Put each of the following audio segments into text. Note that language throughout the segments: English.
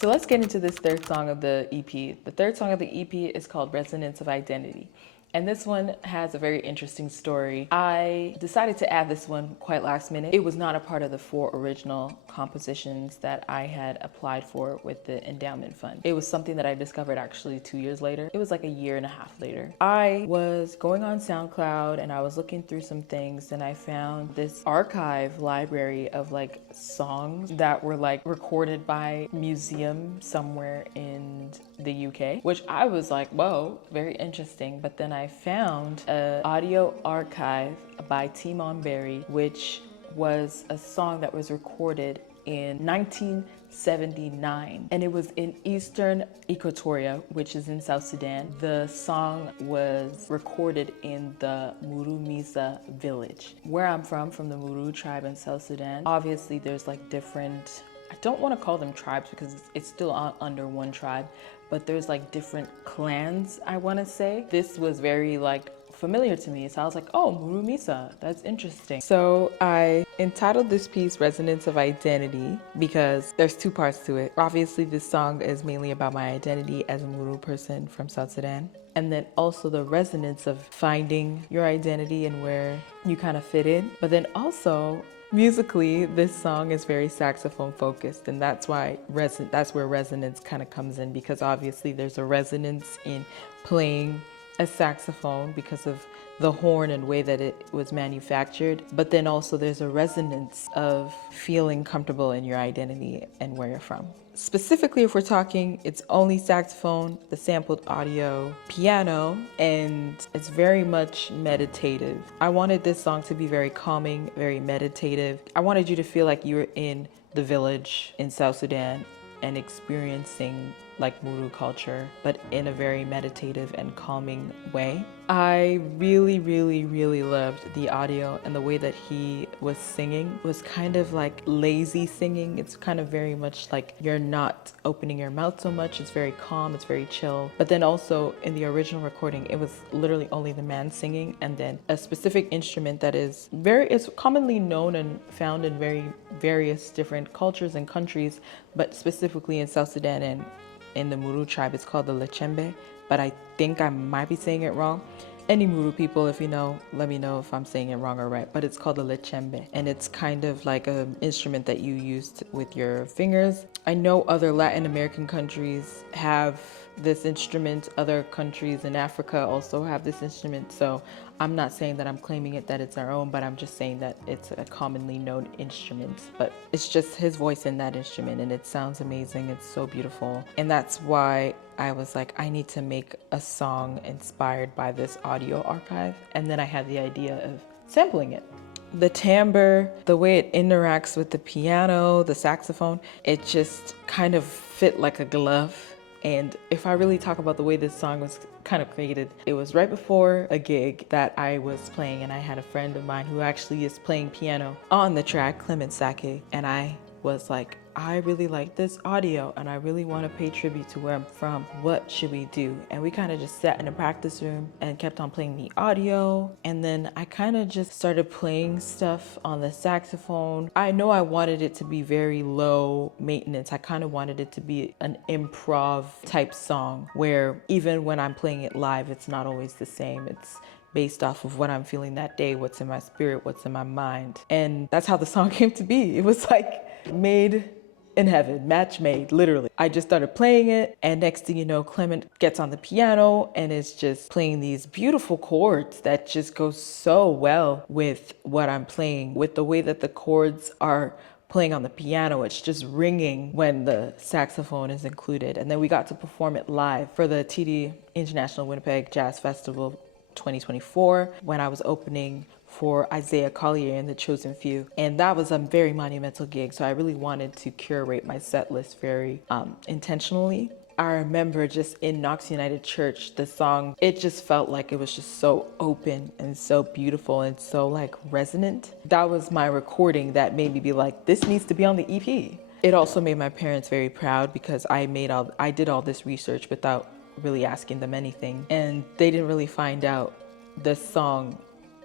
So let's get into this third song of the EP. The third song of the EP is called Resonance of Identity. And this one has a very interesting story. I decided to add this one quite last minute. It was not a part of the 4 original compositions that I had applied for with the endowment fund. It was something that I discovered actually 2 years later. It was like a year and a half later. I was going on SoundCloud and I was looking through some things and I found this archive library of like songs that were like recorded by museum somewhere in the UK, which I was like, whoa, very interesting. But then I found an audio archive by Timon Berry, which was a song that was recorded in 1979, and it was in Eastern Equatoria, which is in South Sudan. The song was recorded in the Murumisa village. Where I'm from the Muru tribe in South Sudan, obviously there's like different, I don't want to call them tribes because it's still under one tribe, but there's like different clans, I want to say. This was very like familiar to me, so I was like, oh, Murumisa, that's interesting. So I entitled this piece Resonance of Identity because there's 2 parts to it. Obviously this song is mainly about my identity as a Muru person from South Sudan, and then also the resonance of finding your identity and where you kind of fit in. But then also musically, this song is very saxophone focused, and that's why that's where resonance kind of comes in, because obviously there's a resonance in playing a saxophone because of the horn and way that it was manufactured, but then also there's a resonance of feeling comfortable in your identity and where you're from. Specifically, if we're talking, it's only saxophone, the sampled audio, piano, and it's very much meditative. I wanted this song to be very calming, very meditative. I wanted you to feel like you were in the village in South Sudan and experiencing like Muru culture, but in a very meditative and calming way. I really, really, really loved the audio, and the way that he was singing was kind of like lazy singing. It's kind of very much like you're not opening your mouth so much. It's very calm, it's very chill. But then also in the original recording, it was literally only the man singing, and then a specific instrument that is commonly known and found in various different cultures and countries, but specifically in South Sudan and in the Muru tribe, it's called the lechembe, but I think I might be saying it wrong. Any Muru people, if you know, let me know if I'm saying it wrong or right, but it's called the lechembe, and it's kind of like an instrument that you use with your fingers. I know other Latin American countries have this instrument, other countries in Africa also have this instrument, so I'm not saying that I'm claiming it that it's our own, but I'm just saying that it's a commonly known instrument. But it's just his voice in that instrument, and it sounds amazing. It's so beautiful, and that's why I was like, I need to make a song inspired by this audio archive. And then I had the idea of sampling it. The timbre, the way it interacts with the piano, the saxophone, it just kind of fit like a glove. And if I really talk about the way this song was kind of created, it was right before a gig that I was playing, and I had a friend of mine who actually is playing piano on the track, Clement Sake, and I was like, I really like this audio and I really want to pay tribute to where I'm from. What should we do? And we kind of just sat in a practice room and kept on playing the audio. And then I kind of just started playing stuff on the saxophone. I know I wanted it to be very low maintenance. I kind of wanted it to be an improv type song where even when I'm playing it live, it's not always the same. It's based off of what I'm feeling that day, what's in my spirit, what's in my mind. And that's how the song came to be. It was like made in heaven, match made, literally. I just started playing it, and next thing you know, Clement gets on the piano and is just playing these beautiful chords that just go so well with what I'm playing, with the way that the chords are playing on the piano. It's just ringing when the saxophone is included. And then we got to perform it live for the TD International Winnipeg Jazz Festival 2024 when I was opening for Isaiah Collier and the Chosen Few. And that was a very monumental gig, so I really wanted to curate my set list very intentionally. I remember just in Knox United Church, the song, it just felt like it was just so open and so beautiful and so like resonant. That was my recording that made me be like, this needs to be on the EP. It also made my parents very proud because I did all this research without really asking them anything, and they didn't really find out the song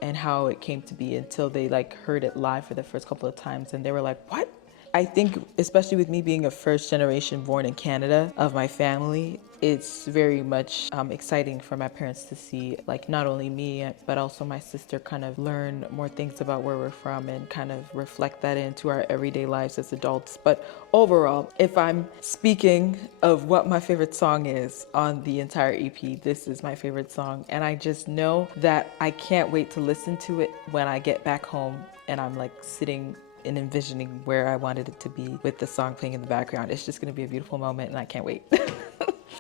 and how it came to be until they like heard it live for the first couple of times, and they were like, what? I think, especially with me being a first generation born in Canada of my family, it's very much exciting for my parents to see, like, not only me, but also my sister kind of learn more things about where we're from and kind of reflect that into our everyday lives as adults. But overall, if I'm speaking of what my favorite song is on the entire EP, this is my favorite song. And I just know that I can't wait to listen to it when I get back home and I'm like sitting and envisioning where I wanted it to be with the song playing in the background. It's just going to be a beautiful moment and I can't wait.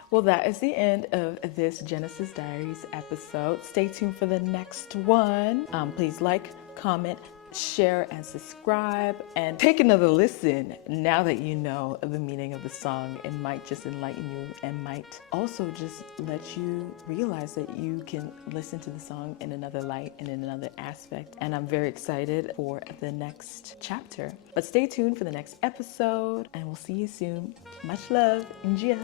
Well, that is the end of this Genesis Diaries episode. Stay tuned for the next one. Please like, comment, share, and subscribe, and take another listen now that you know the meaning of the song. It might just enlighten you and might also just let you realize that you can listen to the song in another light and in another aspect. And I'm very excited for the next chapter. But stay tuned for the next episode, and we'll see you soon. Much love. INGIA.